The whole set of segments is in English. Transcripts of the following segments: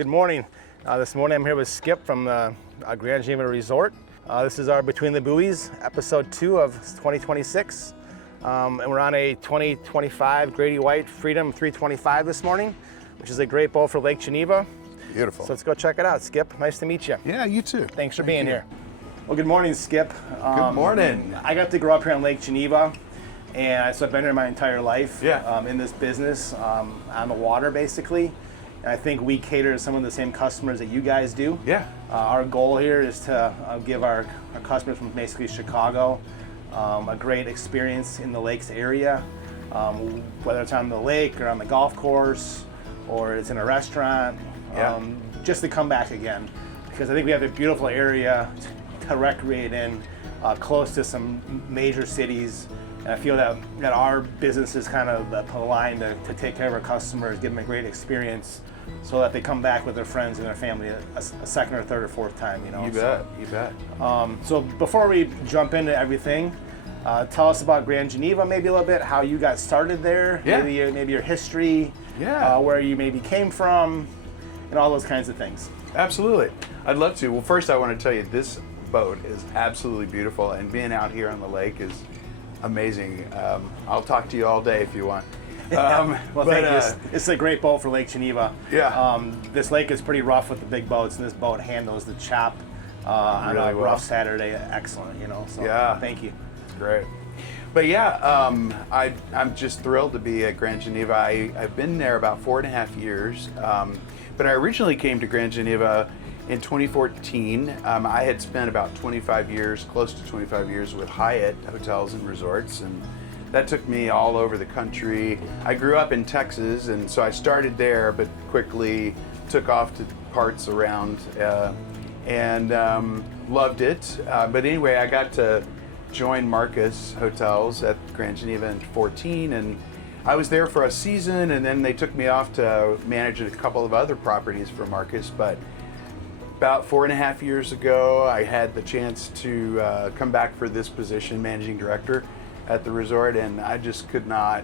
Good morning. This morning I'm here with Skip from Grand Geneva Resort. This is our Between the Buoys, episode 2 of 2026. And we're on a 2025 Grady White Freedom 325 this morning, which is a great boat for Lake Geneva. Beautiful. So let's go check it out. Skip, nice to meet you. Yeah, you too. Thanks for being here. Well, good morning, Skip. Good morning. I got to grow up here on Lake Geneva, and so I've been here my entire life in this business, on the water basically. And I think we cater to some of the same customers that you guys do. Yeah. Our goal here is to give our customers from basically Chicago a great experience in the lakes area, whether it's on the lake or on the golf course or it's in a restaurant, just to come back again. Because I think we have a beautiful area to recreate in, close to some major cities. And I feel that our business is kind of aligned to take care of our customers, give them a great experience, so that they come back with their friends and their family a second or third or fourth time. You know. You bet. You bet. So before we jump into everything, tell us about Grand Geneva, maybe a little bit, how you got started there, maybe your history, where you maybe came from, and all those kinds of things. Absolutely. I'd love to. Well, first I want to tell you this boat is absolutely beautiful, and being out here on the lake is amazing. I'll talk to you all day if you want. Well, thank you. It's a great boat for Lake Geneva. Yeah. This lake is pretty rough with the big boats, and this boat handles the chop on really a rough Saturday. Excellent, you know. So thank you. Great. But I'm just thrilled to be at Grand Geneva. I've been there about 4.5 years, but I originally came to Grand Geneva in 2014. I had spent about 25 years, close to 25 years with Hyatt Hotels and Resorts, and that took me all over the country. I grew up in Texas, and so I started there, but quickly took off to parts around and loved it. But anyway, I got to join Marcus Hotels at Grand Geneva in 2014, and I was there for a season, and then they took me off to manage a couple of other properties for Marcus. But about 4.5 years ago, I had the chance to come back for this position, managing director at the resort, and I just could not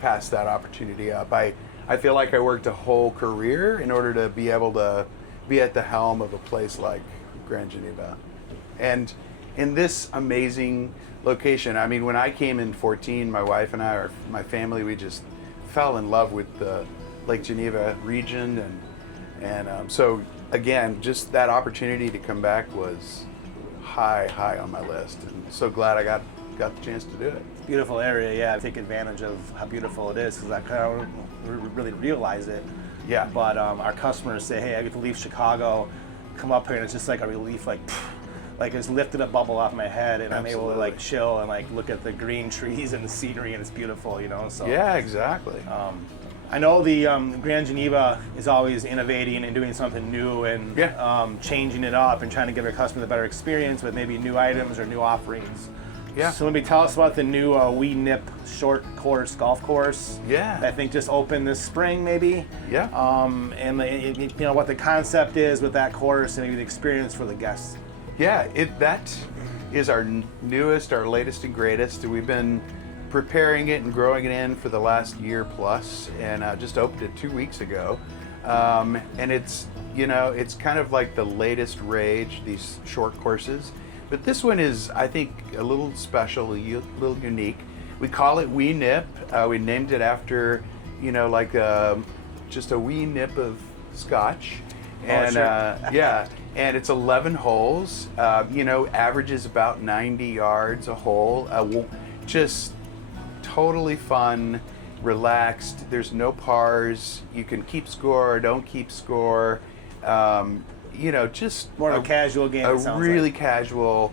pass that opportunity up. I feel like I worked a whole career in order to be able to be at the helm of a place like Grand Geneva. And in this amazing location, I mean, when I came in 2014, my wife and I, or my family, we just fell in love with the Lake Geneva region, and so again, just that opportunity to come back was high on my list, and so glad I got the chance to do it. Beautiful area, yeah. Take advantage of how beautiful it is, because I kind of really realize it. Yeah. But our customers say, hey, I get to leave Chicago, come up here, and it's just like a relief, like it's lifted a bubble off my head, and Absolutely. I'm able to like chill and like look at the green trees and the scenery, and it's beautiful, you know. So yeah, exactly. I know the Grand Geneva is always innovating and doing something new and changing it up and trying to give our customers a better experience with maybe new items or new offerings. Yeah. So let me tell us about the new Wee Nip short course golf course. Yeah. I think just opened this spring, maybe. Yeah. And you know what the concept is with that course and maybe the experience for the guests. Yeah. That is our newest, our latest and greatest. We've been preparing it and growing it in for the last year plus, and just opened it 2 weeks ago. And it's kind of like the latest rage, these short courses. But this one is, I think, a little special, a little unique. We call it Wee Nip. We named it after, like just a wee nip of scotch. And and it's 11 holes. Averages about 90 yards a hole. Just totally fun, relaxed. There's no pars. You can keep score or don't keep score. Just more of a casual game. A really casual,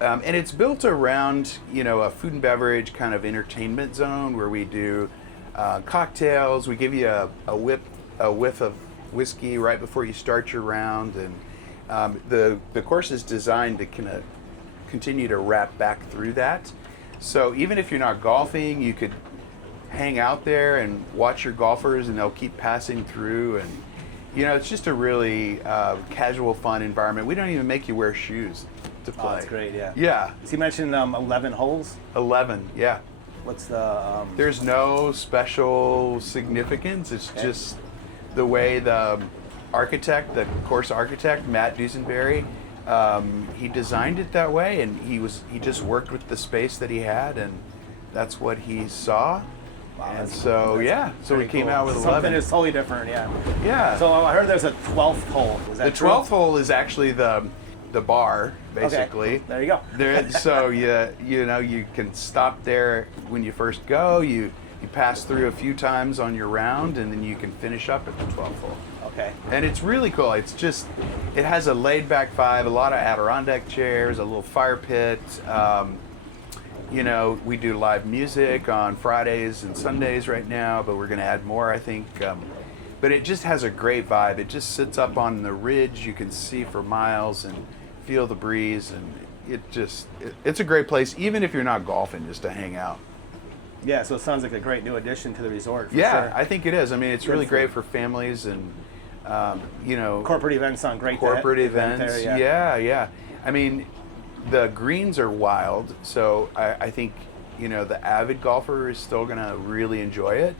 and it's built around a food and beverage kind of entertainment zone where we do cocktails. We give you a whiff of whiskey right before you start your round, and the course is designed to kind of continue to wrap back through that. So even if you're not golfing, you could hang out there and watch your golfers, and they'll keep passing through, and it's just a really casual, fun environment. We don't even make you wear shoes to play. Oh, that's great, yeah. Yeah. So you mentioned 11 holes? 11, yeah. What's the... There's no special significance. It's just the way the architect, the course architect, Matt Dusenberry, he designed it that way, and he just worked with the space that he had, and that's what he saw. Wow, And so we came cool. out with something 11. is totally different. Yeah. Yeah. So I heard there's a 12th hole. Is that The true? 12th hole is actually the bar, basically. Okay. There you go. So you can stop there when you first go. You pass through a few times on your round, and then you can finish up at the 12th hole. Okay. And it's really cool. It has a laid back vibe, a lot of Adirondack chairs, a little fire pit. We do live music on Fridays and Sundays right now, but we're going to add more, I think. But it just has a great vibe. It just sits up on the ridge. You can see for miles and feel the breeze, and it's a great place, even if you're not golfing, just to hang out. Yeah, so it sounds like a great new addition to the resort. For Yeah, sure. I think it is. I mean, it's really great for families and, corporate events sound great. Corporate events. There, Yeah. I mean, the greens are wild, so I think, the avid golfer is still going to really enjoy it,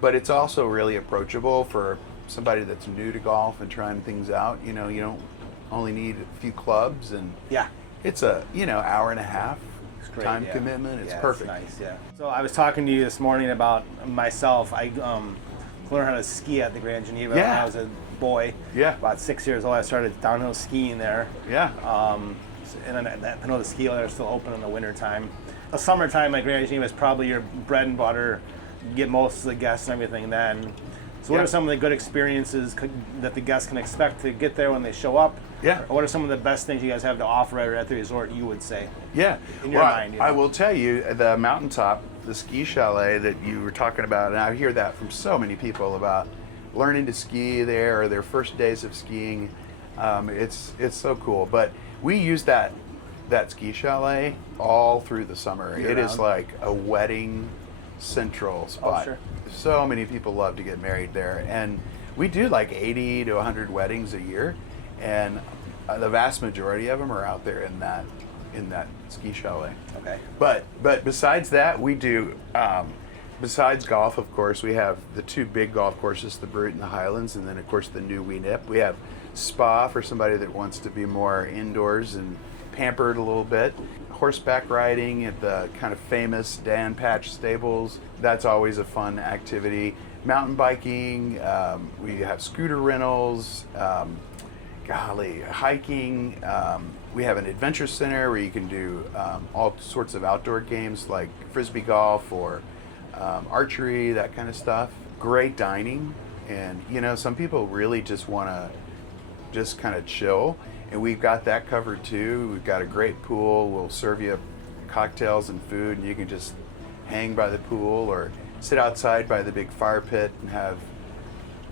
but it's also really approachable for somebody that's new to golf and trying things out. You don't only need a few clubs, and it's a, hour and a half. Great, time commitment. It's perfect. It's nice, yeah. So I was talking to you this morning about myself. I learned how to ski at the Grand Geneva when I was a boy. Yeah. About 6 years old, I started downhill skiing there. Yeah. And I know the ski lifts are still open in the wintertime. The summertime at Grand Geneva is probably your bread and butter. You get most of the guests and everything then. So what are some of the good experiences that the guests can expect to get there when they show up? Yeah. Or what are some of the best things you guys have to offer at the resort, you would say? Yeah. In your mind. I will tell you, the mountaintop, the ski chalet that you were talking about, and I hear that from so many people about learning to ski there or their first days of skiing. It's so cool. But we use that ski chalet all through the summer. It is like a wedding central spot. Oh, sure. So many people love to get married there, and we do like 80 to 100 weddings a year, and the vast majority of them are out there in that ski chalet. Okay. But besides that, we do besides golf, of course, we have the two big golf courses, the Brute and the Highlands, and then of course the new Wee Nip. We have spa for somebody that wants to be more indoors and pampered a little bit. Horseback riding at the kind of famous Dan Patch stables. That's always a fun activity. Mountain biking. We have scooter rentals. Hiking. We have an adventure center where you can do all sorts of outdoor games like frisbee golf or archery, that kind of stuff. Great dining. And, some people really just want to just kind of chill. And we've got that covered too. We've got a great pool. We'll serve you cocktails and food, and you can just hang by the pool or sit outside by the big fire pit and have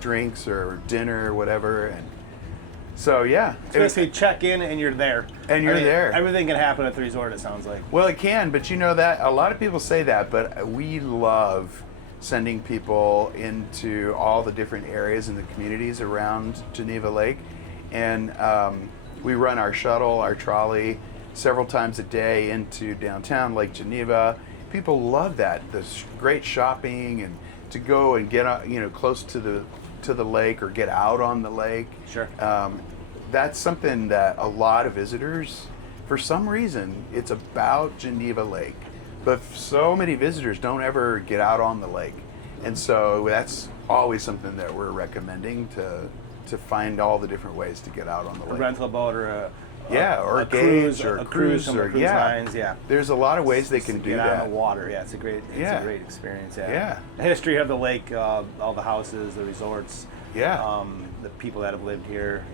drinks or dinner or whatever. And so, yeah. So basically check in and you're there. And you're there. Everything can happen at the resort, it sounds like. Well, it can, but that a lot of people say that, but we love sending people into all the different areas and the communities around Geneva Lake. And we run our shuttle, our trolley, several times a day into downtown Lake Geneva. People love that. There's great shopping and to go and get close to the lake or get out on the lake. Sure. That's something that a lot of visitors, for some reason, it's about Geneva Lake, but so many visitors don't ever get out on the lake, and so that's always something that we're recommending to find all the different ways to get out on the lake. A rental boat or a cruise, cruise lines. Yeah. There's a lot of ways they can do get that. on the water. Yeah, it's a great experience. Yeah. The history of the lake, all the houses, the resorts. Yeah. The people that have lived here,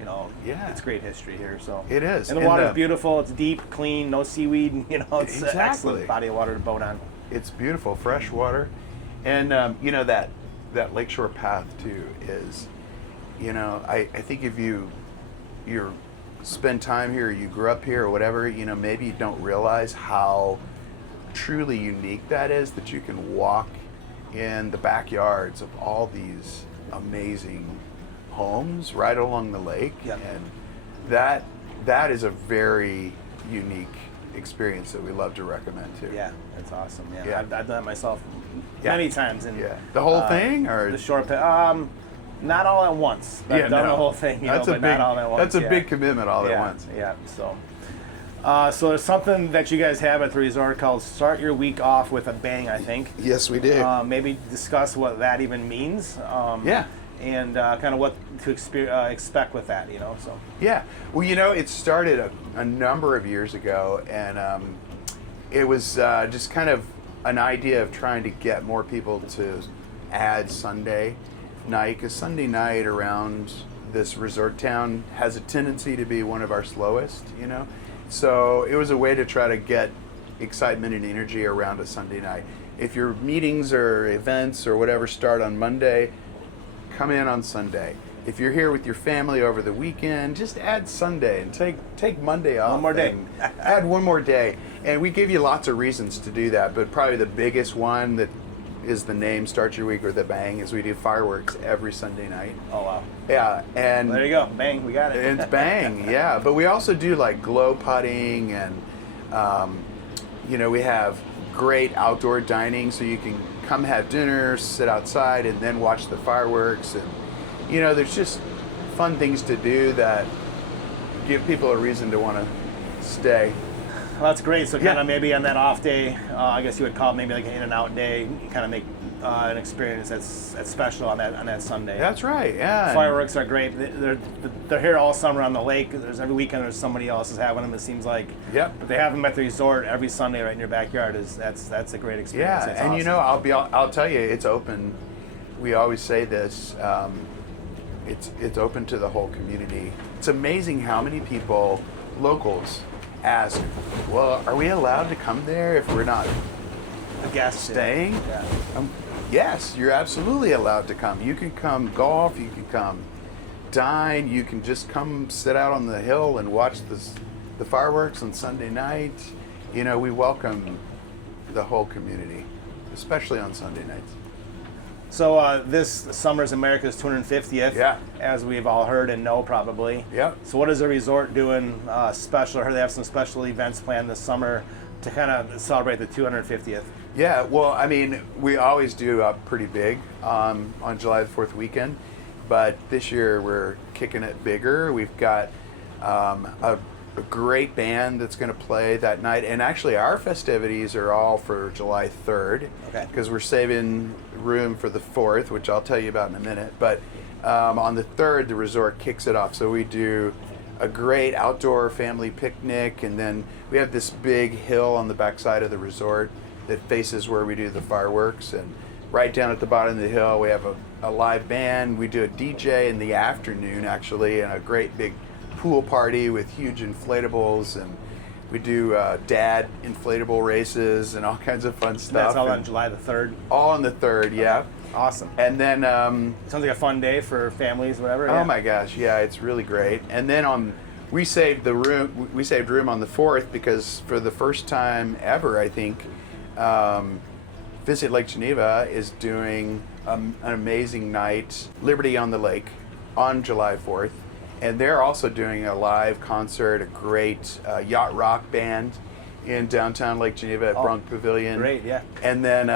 Yeah. it's great history here. So it is. And the water's beautiful. It's deep, clean, no seaweed. It's an Exactly. excellent body of water to boat on. It's beautiful, fresh water, and that lakeshore path too is, I think if you spend time here, you grew up here or whatever, maybe you don't realize how truly unique that is, that you can walk in the backyards of all these amazing homes right along the lake. Yep. And that is a very unique experience that we love to recommend too. Yeah, that's awesome. Yeah. Yeah. I've done that myself many times. And the whole thing, or the short Not all at once. I've done the whole thing, but not all at once. That's a big commitment all at once. Yeah, so there's something that you guys have at the resort called Start Your Week Off with a Bang, I think. Yes, we do. Maybe discuss what that even means. And kind of what to expect with that, so. Yeah. Well, it started a number of years ago, and it was just kind of an idea of trying to get more people to add Sunday night, because Sunday night around this resort town has a tendency to be one of our slowest, So it was a way to try to get excitement and energy around a Sunday night. If your meetings or events or whatever start on Monday, come in on Sunday. If you're here with your family over the weekend, just add Sunday and take Monday off. One more day. Add one more day. And we give you lots of reasons to do that, but probably the biggest one that is the name Start Your Week with a Bang is we do fireworks every Sunday night. Oh, wow. Yeah, and there you go. Bang, we got it. It's bang, yeah. But we also do like glow putting, and we have great outdoor dining, so you can come have dinner, sit outside, and then watch the fireworks. And there's just fun things to do that give people a reason to want to stay. Well, that's great. So kind of maybe on that off day, I guess you would call it maybe like an in and out day. You kind of make an experience that's special on that Sunday. That's right. Yeah. Fireworks are great. They're here all summer on the lake. Every weekend there's somebody else is having them. It seems like. Yep. But they have them at the resort every Sunday right in your backyard. That's a great experience. Yeah, That's and awesome. I'll tell you, it's open. We always say this. It's open to the whole community. It's amazing how many people, locals, ask, well, are we allowed to come there if we're not a guest staying? Yeah. Yes, you're absolutely allowed to come. You can come golf, you can come dine, you can just come sit out on the hill and watch the fireworks on Sunday night. We welcome the whole community, especially on Sunday nights. So this summer is America's 250th, as we've all heard and know probably. Yeah. So what is the resort doing special? I heard they have some special events planned this summer to kind of celebrate the 250th. Yeah, well, I mean, we always do pretty big on July the 4th weekend, but this year we're kicking it bigger. We've got a great band that's going to play that night, and actually our festivities are all for July 3rd, because we're saving room for the 4th, which I'll tell you about in a minute. But on the 3rd, the resort kicks it off, so we do a great outdoor family picnic, and then we have this big hill on the backside of the resort that faces where we do the fireworks, and right down at the bottom of the hill we have a live band. We do a DJ in the afternoon actually, and a great big pool party with huge inflatables, and we do dad inflatable races and all kinds of fun stuff. That's all on July the 3rd? All on the 3rd, yeah. Awesome. And then sounds like a fun day for families, whatever. Oh my gosh, yeah, it's really great. And then we saved room on the 4th because for the first time ever, I think, Visit Lake Geneva is doing an amazing night, Liberty on the Lake, on July 4th. And they're also doing a live concert, a great yacht rock band in downtown Lake Geneva at Bronx Pavilion. Great, yeah. And then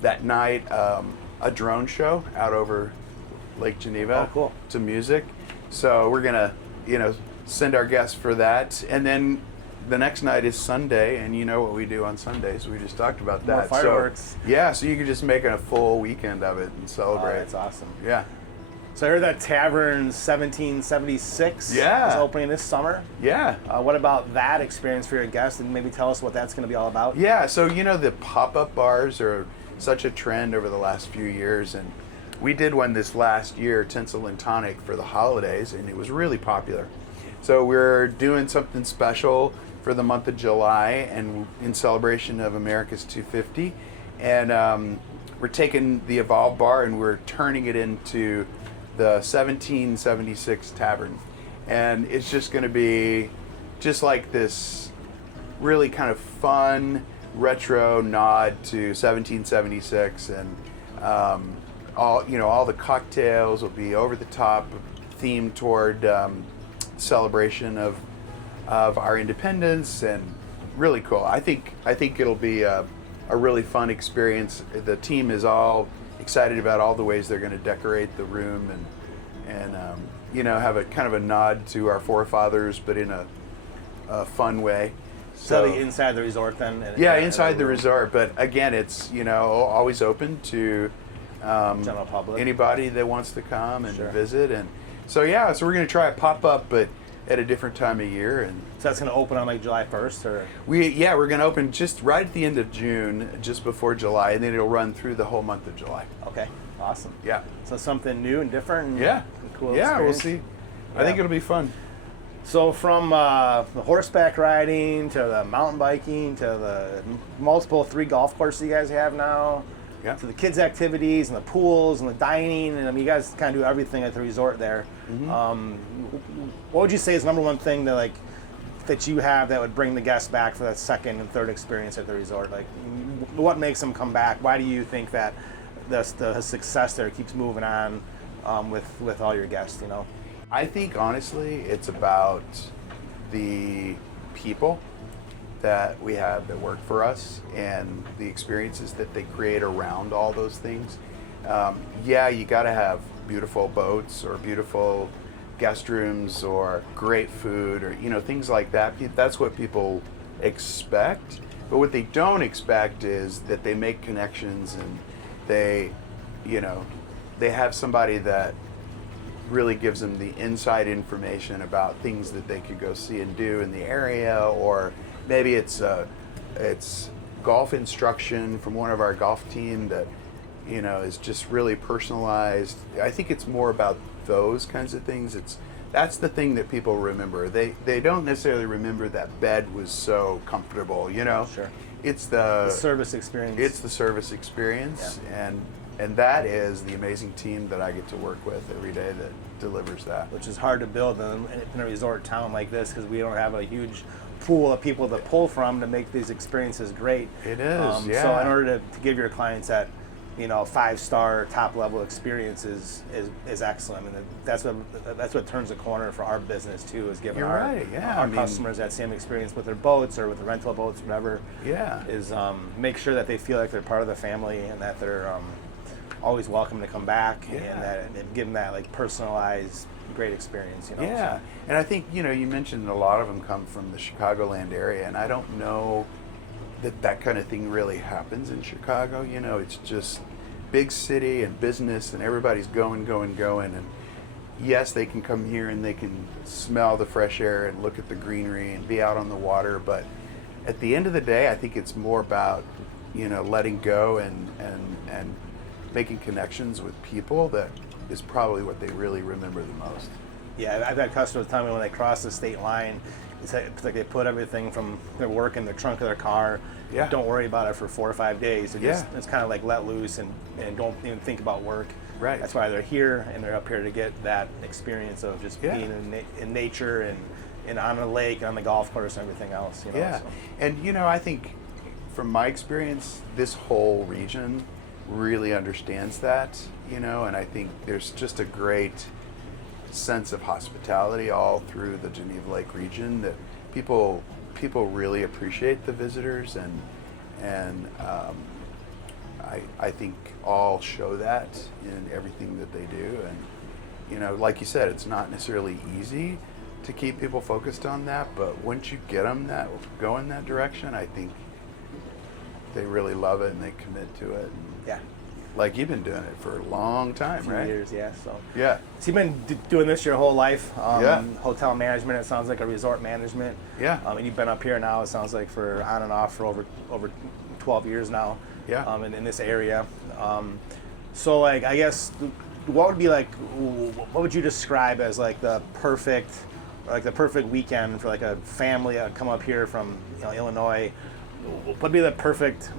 that night, a drone show out over Lake Geneva to music. So we're going to, send our guests for that. And then the next night is Sunday, and you know what we do on Sundays. We just talked about that. More fireworks. So, so you can just make a full weekend of it and celebrate. Oh, that's awesome. Yeah. So I heard that Tavern 1776 is opening this summer. Yeah. What about that experience for your guests, and maybe tell us what that's going to be all about? Yeah, so the pop-up bars are such a trend over the last few years, and we did one this last year, Tinsel and Tonic, for the holidays, and it was really popular. So we're doing something special for the month of July, and in celebration of America's 250, and we're taking the Evolve Bar and we're turning it into the 1776 Tavern, and it's just going to be just like this really kind of fun retro nod to 1776, and all the cocktails will be over the top, themed toward celebration of our independence, and really cool. I think it'll be a really fun experience. The team is all excited about all the ways they're going to decorate the room and you know, have a kind of a nod to our forefathers, but in a fun way. So the inside the resort then? Yeah, inside the resort. But again, it's, you know, always open to general public, anybody that wants to come and Sure. visit. And so yeah, so we're going to try a pop up, but at a different time of year. And so that's going to open on like July 1st, or? we're going to open just right at the end of June, just before July, and then it'll run through the whole month of July. Okay, awesome. Yeah. So something new and different. And Yeah. cool. Yeah, we'll experience. see. I think it'll be fun. So from the horseback riding to the mountain biking to the multiple 3 golf courses you guys have now, Yeah. to the kids' activities and the pools and the dining, and I mean, you guys kind of do everything at the resort there. What would you say is the number one thing that you have that would bring the guests back for that second and third experience at the resort? Like, what makes them come back? Why do you think that the success there keeps moving on with all your guests? You know. I think honestly, it's about the people that we have that work for us and the experiences that they create around all those things. Yeah, you got to have beautiful boats or beautiful guest rooms or great food or, you know, things like that. That's what people expect. But what they don't expect is that they make connections and they, you know, they have somebody that really gives them the inside information about things that they could go see and do in the area, or maybe it's golf instruction from one of our golf team that, you know, is just really personalized. I think it's more about those kinds of things. That's the thing that people remember. They don't necessarily remember that bed was so comfortable, you know. Sure. It's the service experience. It's the service experience, Yeah. and that is the amazing team that I get to work with every day that delivers that. Which is hard to build in a resort town like this because we don't have a huge pool of people to pull from to make these experiences great. It is, yeah. So in order to give your clients that, you know, 5-star top level experiences is excellent, and that's what turns the corner for our business too, is giving You're our right, yeah. customers that same experience with their boats or with the rental boats, whatever. Yeah. Is make sure that they feel like they're part of the family and that they're always welcome to come back, Yeah. and give them that like personalized great experience, you know. Yeah, So, and I think, you know, you mentioned a lot of them come from the Chicagoland area, and I don't know that kind of thing really happens in Chicago. You know, it's just big city and business, and everybody's going, and yes, they can come here and they can smell the fresh air and look at the greenery and be out on the water, but at the end of the day, I think it's more about, you know, letting go and making connections with people. That is probably what they really remember the most. yeah, I've had customers tell me when they cross the state line, it's like they put everything from their work in the trunk of their car. Yeah. Don't worry about it for 4 or 5 days. Yeah. It's kind of like let loose and don't even think about work. Right. That's why they're here, and they're up here to get that experience of just Yeah. being in nature and on the lake and on the golf course and everything else. You know, Yeah, so. and you know, I think from my experience, this whole region really understands that, you know, and I think there's just a great sense of hospitality all through the Geneva Lake region that people really appreciate the visitors, and I think all show that in everything that they do. And you know, like you said, it's not necessarily easy to keep people focused on that, but once you get them that go in that direction, I think they really love it and they commit to it. And Yeah. like you've been doing it for a long time, Few right? years, yeah. So. Yeah. So you've been doing this your whole life. Yeah. Hotel management. It sounds like a resort management. Yeah. And you've been up here now. It sounds like for on and off for over 12 years now. Yeah. In this area. So like I guess what would be like? What would you describe as like the perfect weekend for like a family that come up here from Illinois? What would be the perfect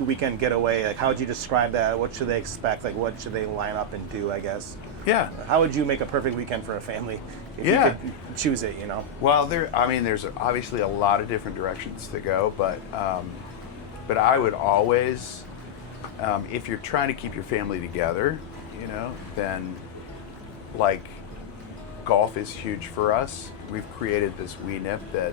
weekend getaway? Like, how would you describe that? What should they expect? Like, what should they line up and do, I guess? Yeah. How would you make a perfect weekend for a family if Yeah. you could choose it, you know? Well, there's obviously a lot of different directions to go, but I would always, if you're trying to keep your family together, you know, then like golf is huge for us. We've created this WeNip that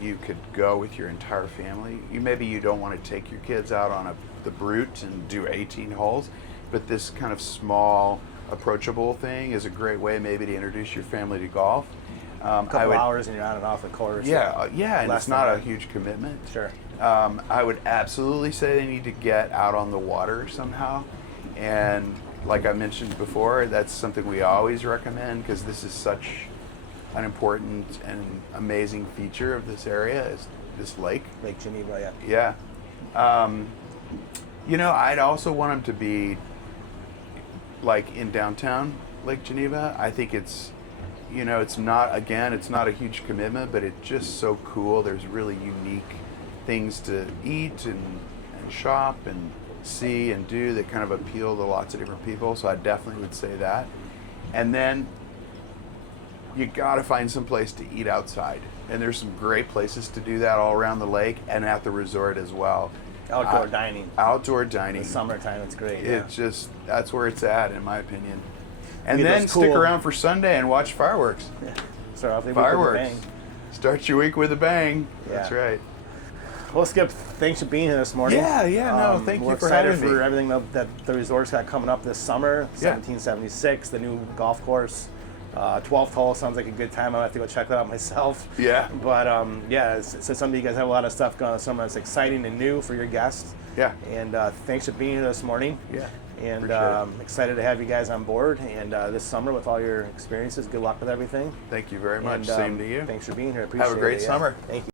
you could go with your entire family. Maybe you don't want to take your kids out on the Brute and do 18 holes, but this kind of small, approachable thing is a great way maybe to introduce your family to golf. A couple hours and you're on and off the course. Yeah, and Less it's not than a huge commitment. Sure. I would absolutely say they need to get out on the water somehow. And like I mentioned before, that's something we always recommend because this is such an important and amazing feature of this area, is this lake. Lake Geneva, yeah. Yeah. I'd also want them to be like in downtown Lake Geneva. I think it's not a huge commitment, but it's just so cool. There's really unique things to eat and shop and see and do that kind of appeal to lots of different people. So I definitely would say that. And then you got to find some place to eat outside. And there's some great places to do that all around the lake and at the resort as well. Outdoor dining. Outdoor dining. In the summertime, it's great. It's just, that's where it's at, in my opinion. And Get then those stick cool- around for Sunday and watch fireworks. Yeah. Start off the week with a Fireworks. bang. Start your week with a bang. Yeah. That's right. Well, Skip, thanks for being here this morning. Yeah, no, thank you we're for excited having for me. everything that the resort's got coming up this summer. Yeah. 1776, the new golf course. 12th hole sounds like a good time. I'll have to go check that out myself. Yeah. But it's something you guys have a lot of stuff going on this summer that's exciting and new for your guests. Yeah. And thanks for being here this morning. Yeah. And Appreciate it. excited to have you guys on board. And this summer with all your experiences, good luck with everything. Thank you very much. And, Same to you. Thanks for being here. Appreciate it. Have a great Yeah. summer. Thank you.